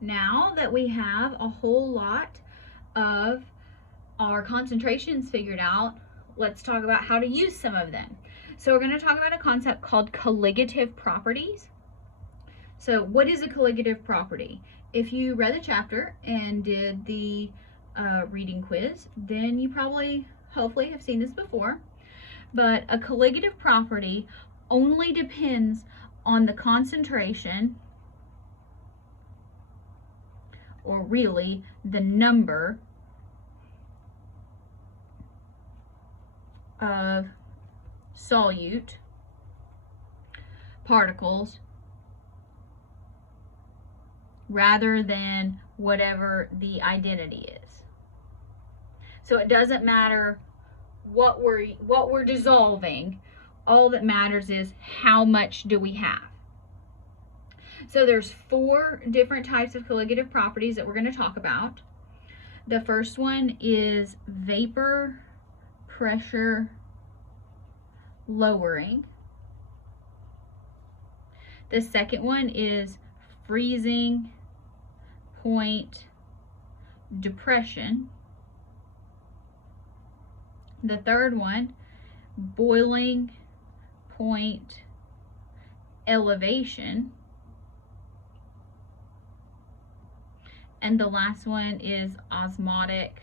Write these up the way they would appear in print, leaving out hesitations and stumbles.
now that we have a whole lot of our concentrations figured out, let's talk about how to use some of them. So we're going to talk about a concept called colligative properties. So what is a colligative property? If you read the chapter and did the reading quiz, then you probably, hopefully, have seen this before. But a colligative property only depends on the concentration, or really the number of solute particles rather than whatever the identity is. So it doesn't matter what we're dissolving. All that matters is how much do we have. So there's 4 different types of colligative properties that we're going to talk about. The first one is vapor pressure lowering. The second one is freezing point depression. The third one, boiling point elevation. And the last one is osmotic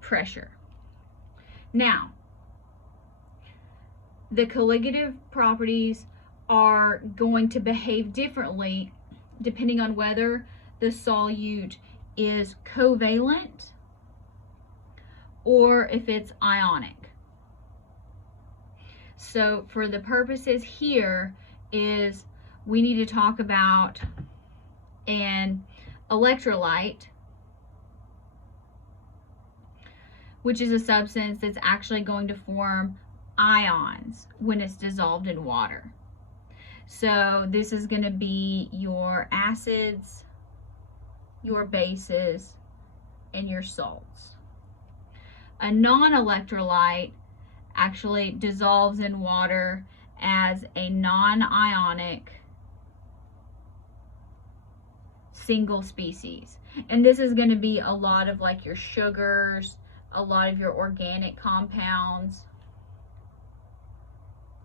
pressure. Now, the colligative properties are going to behave differently depending on whether the solute is covalent or if it's ionic. So for the purposes here is we need to talk about an electrolyte, which is a substance that's actually going to form ions when it's dissolved in water. So this is going to be your acids, your bases, and your salts. A non-electrolyte actually dissolves in water as a non-ionic single species. And this is going to be a lot of like your sugars, a lot of your organic compounds.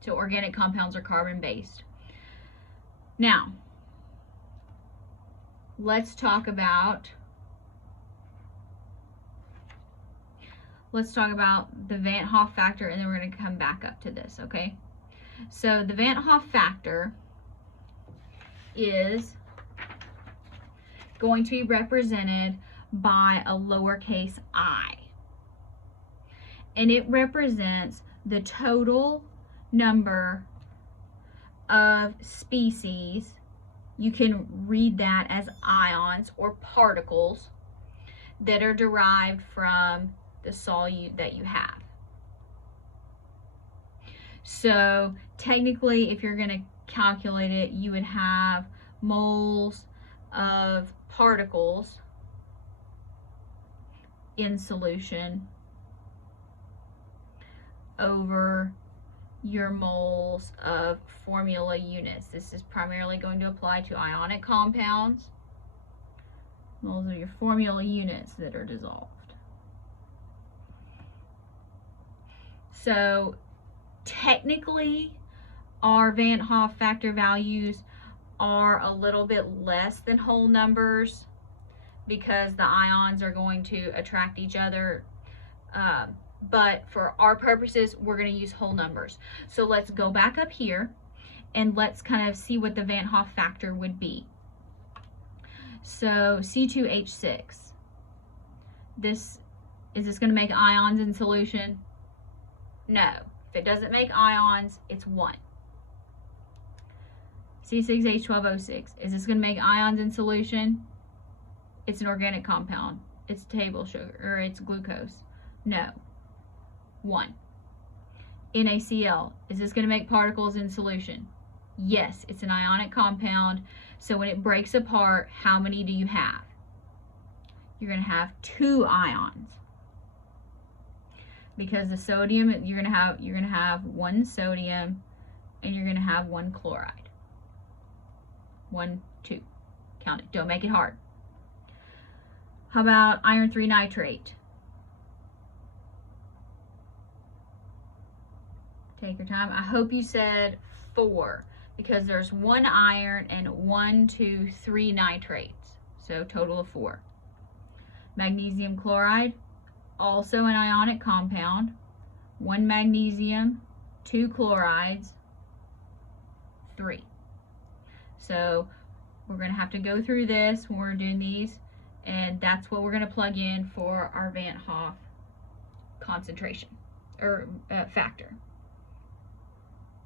So organic compounds are carbon-based. Now, let's talk about the Van't Hoff factor, and then we're going to come back up to this, okay? So the Van't Hoff factor is going to be represented by a lowercase I. And it represents the total number of species. You can read that as ions or particles that are derived from the solute that you have. So technically, if you're going to calculate it, you would have moles of particles in solution over your moles of formula units. This is primarily going to apply to ionic compounds. Moles are your formula units that are dissolved. So technically, our Van't Hoff factor values are a little bit less than whole numbers because the ions are going to attract each other. But for our purposes, we're going to use whole numbers. So let's go back up here and let's kind of see what the Van't Hoff factor would be. So C2H6. Is this going to make ions in solution? No. If it doesn't make ions, it's 1. C6H12O6. Is this going to make ions in solution? It's an organic compound. It's table sugar, or it's glucose. No. 1. NaCl. Is this going to make particles in solution? Yes, it's an ionic compound. So when it breaks apart, how many do you have? You're going to have 2 ions. Because the sodium, you're going to have 1 sodium and you're going to have 1 chloride. 1, 2. count it. Don't make it hard. How about iron 3 nitrate? Take your time. I hope you said 4, because there's 1 iron and 1, 2, 3 nitrates. So total of 4. Magnesium chloride, also an ionic compound. 1 magnesium, 2 chlorides, 3. So we're going to have to go through this when we're doing these, and that's what we're going to plug in for our Van't Hoff concentration or factor.